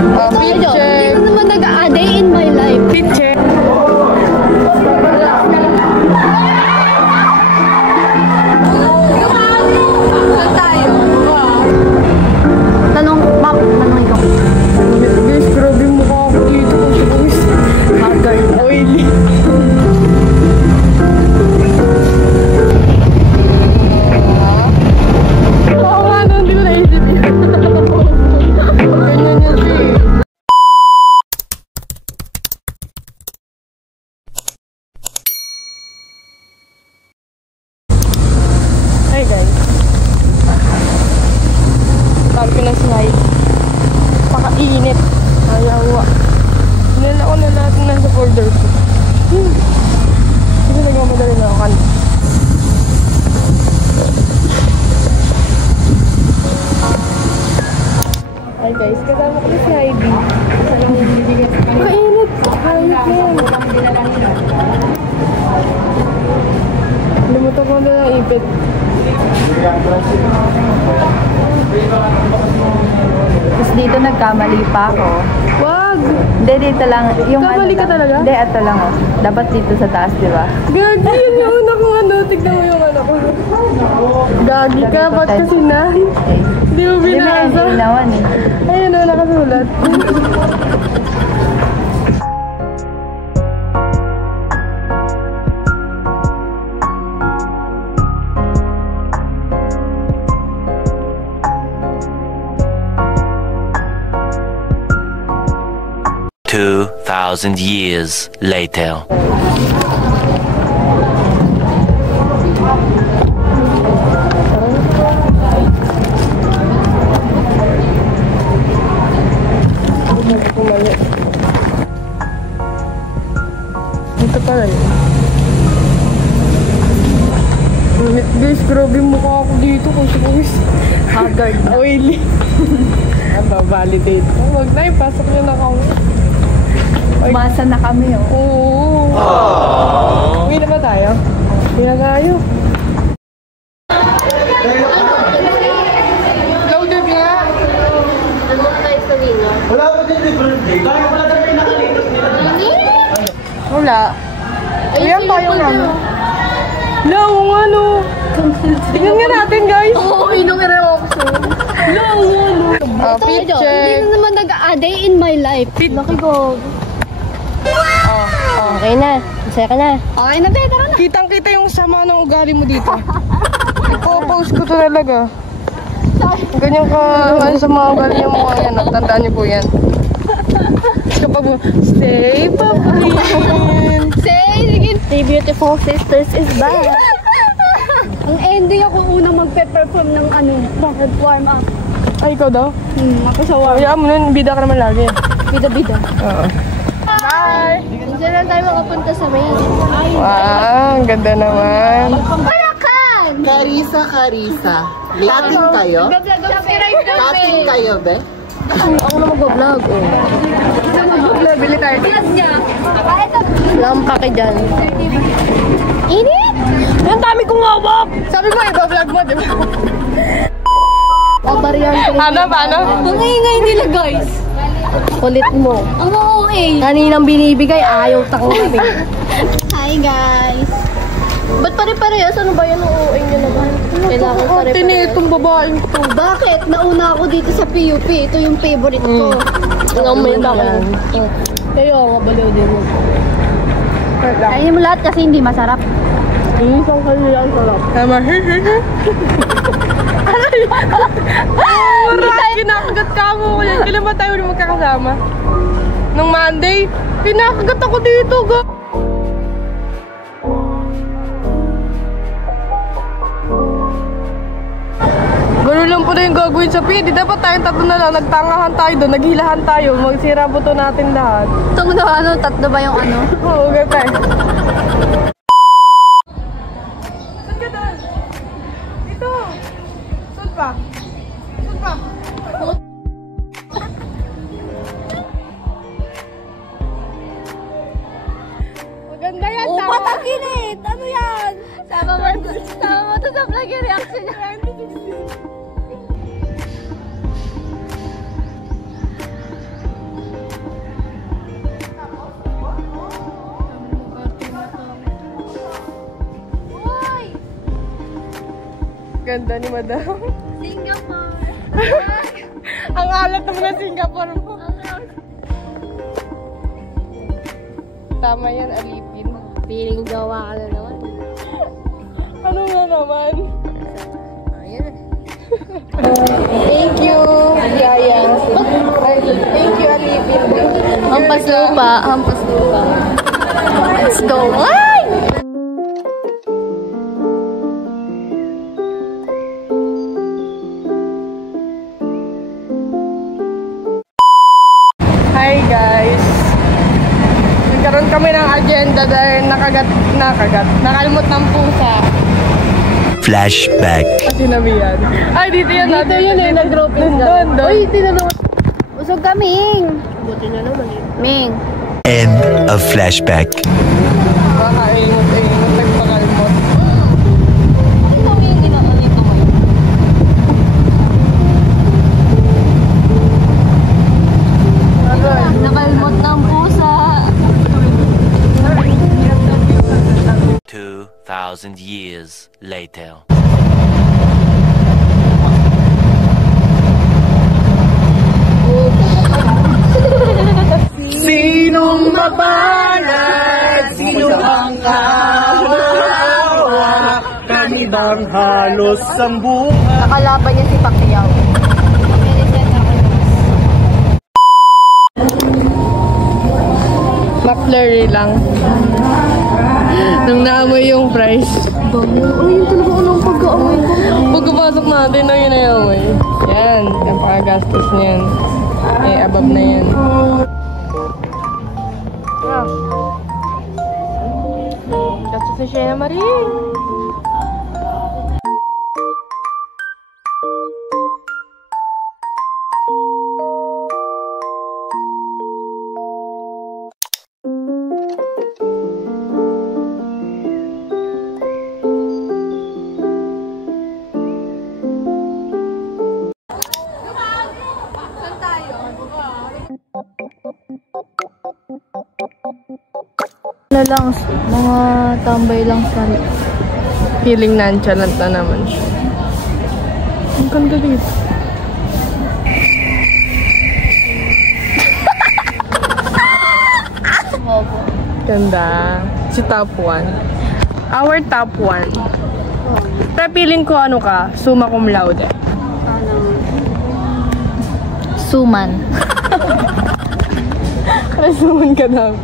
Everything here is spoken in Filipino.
Picture. Hindi ko naman nag-a-day in my life. Picture. Saan tayo? Tanong, map, tanong ikaw. Guys, grabe yung mukha ako dito. Haggard. Oily. Oo nga, hindi ko naisip yun. Ganyan yun siya. Hi guys. Parang pinag-slide. Paka-init. Ayawa. Nila ko na lahat na sa folder ko. Sige, nagmamadali na ako kan. Hi guys, kasama ko si Heidi. Kainit! Kainit yan! Limutan ko na ng ipit. Tapos dito nagkamali pa ako. Wag! Hindi, dito lang. Yung Kamali ka talaga? Hindi, ito lang oh. Dapat dito sa taas, di ba? Gagi, yun yung una kong ano. Tignan mo yung ano ko. Gagi ka, ba't kasi na? Hindi mo binasa. Hindi mo inawan eh. Ayun o, nakasulat. $2,000 years later. Dito pala yun. Guys, grabe yung mukha ako dito. Guys, haggard. Oily. Validate. Huwag na, ipasok nyo na kami. Umasa na kami oh. Oo. Uwi na ba tayo? Uwi na tayo. Loaded nga. Wala ko din different day. Tayo pala na pinakalitos nila. Wala. Ayan tayo namin. Lang, ano? Tingnan nga natin, guys. Oo, inong reaction. Lang, ano? Picture. Hindi ko naman nag-a-day in my life. Laki ko. Okay na. Masaya ka na. Okay na, be. Tara na. Kitang-kita yung sama ng ugali mo dito. Ipo-post ko to talaga. Ganyan ka, ano sa mga ugali niya mo yan. Tandaan niyo po yan. Kapag mo, say, Papin. Say, beautiful sisters is back. Ang ending ako unang magpe-perform ng warm up. Ay, ikaw daw? Ako sa warm up. Kaya mo nun, bida ka naman lagi. Bida-bida. Oo. Bye! Diyan lang tayo makapunta sa main. Wow, ang ganda naman. Balakan! Karisa. Cutting kayo? Cutting kayo, be? Ako na mag-vlog. Isa mag-vlog, bili tayo. Lampake dyan. Init! Ang dami kong hawak! Sabi mo, iba-vlog mo, di ba? Pabariyan ko. Paano? Ang ingay nila, guys. Kulit mo. Ang OA. Kaninang binibigay, ayaw tanggapin. Hi, guys. Ba't pare-parehas? Ano ba yan ang OA nyo naman? Kailangan pare-parehas. Itong babaeng to. Bakit? Nauna ako dito sa PUP. Ito yung favorite ko. Ang may lang. Kayo, mabaliw din mo. Kainin mo lahat kasi hindi masarap. Isang kanila ang sarap. Tama. Ano yun? Marat, kinakagat ka mo ko yan. Kailan ba tayo magkakasama? Nung Monday, kinakagat ako dito. Gano'n lang po na yung gagawin sa PD. Dapat tayong tatlo na lang. Nagtangahan tayo doon. Naghilahan tayo. Magsira po to natin lahat. Ito mo na tatlo ba yung ano? Oo, gata. Saan ka doon? Dito. Saan pa? Maganda yan. Oo, pataginit! Ano yan? Sama mo to sa vlog yung reaction niya. ganda ni Madam. Singapore. Ang alat naman na Singapore mo. Tama yan, alipin. Piling gawa ka na naman. Ano nga naman? Ayan. Thank you, Yaya. Thank you, alipin. Hampas lupa. Hampas lupa. Let's go. Ay! Hi guys! Nagkaroon kami ng agenda dahil nakalimot ng pusa. Flashback. Sinabi yan. Ay, dito yan. Dito yun eh. Nag-dropping doon. Uy, tinanong. Usog ka, Ming. Buti na naman eh. Ming. End of flashback. Makaingot-ingot. Nagpakalmot. Ito, Ming. Ito mo yun. Nakalmot ng pusa. 2,000 years later. Sinong mapalad? Sino ang kawawa? Kami bang halos ang buhay? Nakalaban niya si Pacquiao. McFlurry lang. Nung naamoy yung price. Ay, yung talaga unang pagkaamoy ko. Pagkapasok natin na yun ay amoy. Yan. Napakagastos niyan. Eh, above na yan. Gastos si Shea Marie. Lang, mga tambay lang sa Feeling nonchalant na naman siya. Ang ganda dito. Ganda. Si top 1. Our top 1. Pero feeling ko ano ka, summa cum laude. Suman. Suman ka daw.